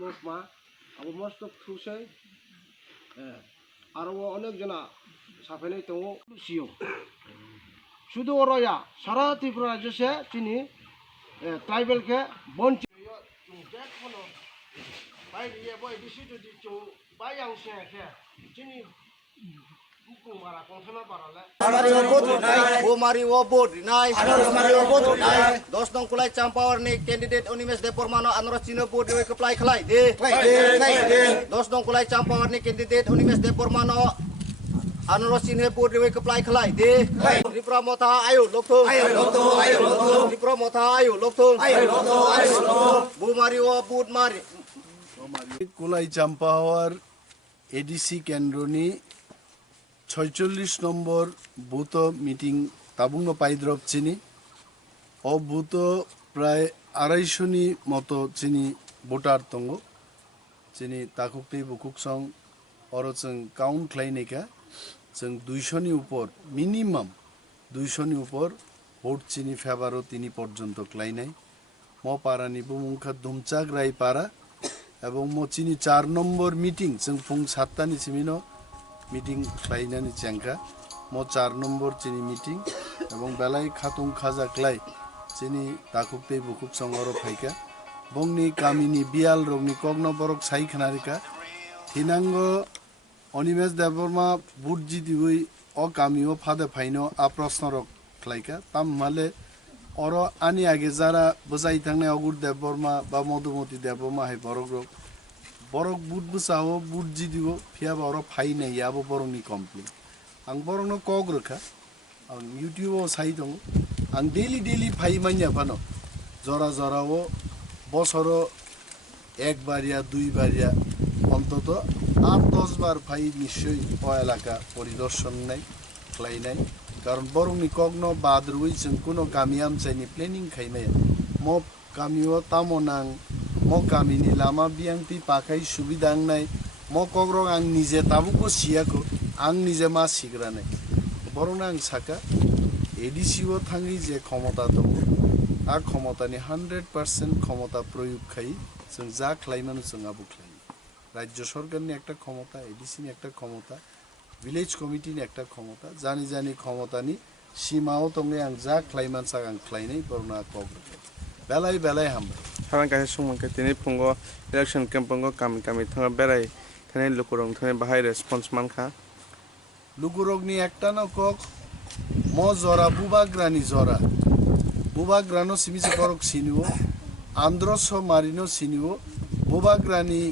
লোকমা আবো মস্ত থুসে আরো অনেক জনা সাফাইনাय दङ সিও শুধু ওরয়া সারা ত্রিপুরা রাজ্যে চিনি ট্রাইবেল কে বঞ্চিত বাইরে বই দিছি যদি চৌ বাইয়াং সেকে চিনি Bumari Wobod Nai 10 nong kulai campawar ni candidate Unimes de Pormano Anros Cino Bud Dewi Keplai Kelai de 10 nong kulai campawar ni candidate Unimes de Pormano Anros Cino Bud Dewi Keplai Kelai de Tripura Mota ayo loktung Tripura Mota ayo loktung Bumari Wobod Mari kulai campawar ADC কেন্দ্রনি 46 নম্বর booth meeting তাবুঙ্গ পাইদ্রব চিনি ও booth প্রায় 250 নি মতো চিনি voter তঙ্গ চিনি তাকুকতে বুকুক song or जों count খাইনাयका जों 200 নি উপর মিনিমাম 200 নি উপর ভোট চিনি ফেভারও তিনি পর্যন্ত ক্লাইনাই ম পারানি বুমুখা দুমচাক রাই পারা এবং ম চিনি 4 নম্বর মিটিং जों ফুং 7টা নি সিমিনো মিটিং ক্লাইনানি চেংকা ম 4 নম্বর চিনি মিটিং এবং বেলাই খাতুং খাজা ক্লাই চিনি তাকুকতে বুকুক সংগর ফাইকা বংনি কামিনি বিয়াল রগনি কগ্ন বরক সাই খানারিকা হিনাঙ্গ অনিমেষ দেববর্মা বুটজি দিবই অ কামিও ফাদে ফাইনো আ প্রশ্ন রক ক্লাইকা তাম মালে অর আনি আগে যারা বজাই থাংনাय অগুর দেববর্মা বা মধুমতি দেববর্মা হাই বরক rock borok bud busawo bud jidiwo phia boro phaina yabo borongni complain ang borongno kogrokha ang youtube o sai dong ang daily phai manya bano jora jorao বছরও একবার या দুইবার या অন্তত 8-10 বার ভাই নিশ্চয়ই ও এলাকা পরিদর্শন নাই ক্লাইনাই কারণ বরংনি কগ্ন বাদরুই जों কোনো গামিয়াম চাইনি প্ল্যানিং খাইনাय ম গামিও তামনাং ম গামিনি লামা বিয়াংতি পাখাই সুবিধাংনাय ম কগ্রং आं নিজে তাবুকো সিয়াকো आं নিজে মা সিগ্রানাय বরং आं সাকা এডিসিও থাঙ্গি যে ক্ষমতা দङ आ क्षमतानि 100% क्षमता प्रयोग खाई जों जा ख्लाइमानो जों आबो ख्लाइ राज्य सरकारनि একটা ক্ষমতা এডিসিनि একটা ক্ষমতা ভিলেজ কমিটিनि একটা ক্ষমতা জানি জানি ক্ষমতাनि সীমাও দङै आं जा ख्लाइमान सा आं ख्लाइनाय बरना कग्र बेलाय बेलाय हामबाय हारां गासे सुमंके दिनै फुङाव इलेक्शन केम्पंगो गामि गामि थाङा बेराय थानाय लुकुरं थानाय बाहाय रेसपन्स मानखा लुकुरगनि একটা न কক म जरा बुबाग्रानि जरा बुबाग्रानो सिमिसे करक सिनिवो आंध्रस मारिनो सिनिवो बुबाग्रानि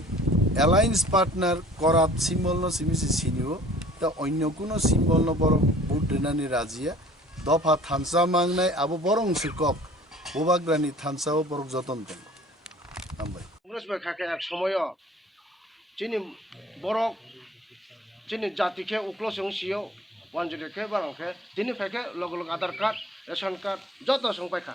एलायंस पार्टनार करात सिम्बलनो सिमिसे सिनिवो ता अन्य कोनो सिम्बलनो बरक भोट देनानि राजिया दफा थानसा मांगनाय आबो बरं सिकक बुबाग्रानि थानसाओ बरक जतन दं हामबाय কংগ্রেস বেখাকে এক সময় চিনি বরক চিনি জাতিকে উক্লসং সিও ওয়ানজুলিকে বারংকে দিনি ফাইকে লগ লগ আধার কার্ড রেশন কার্ড যত সংপাইখা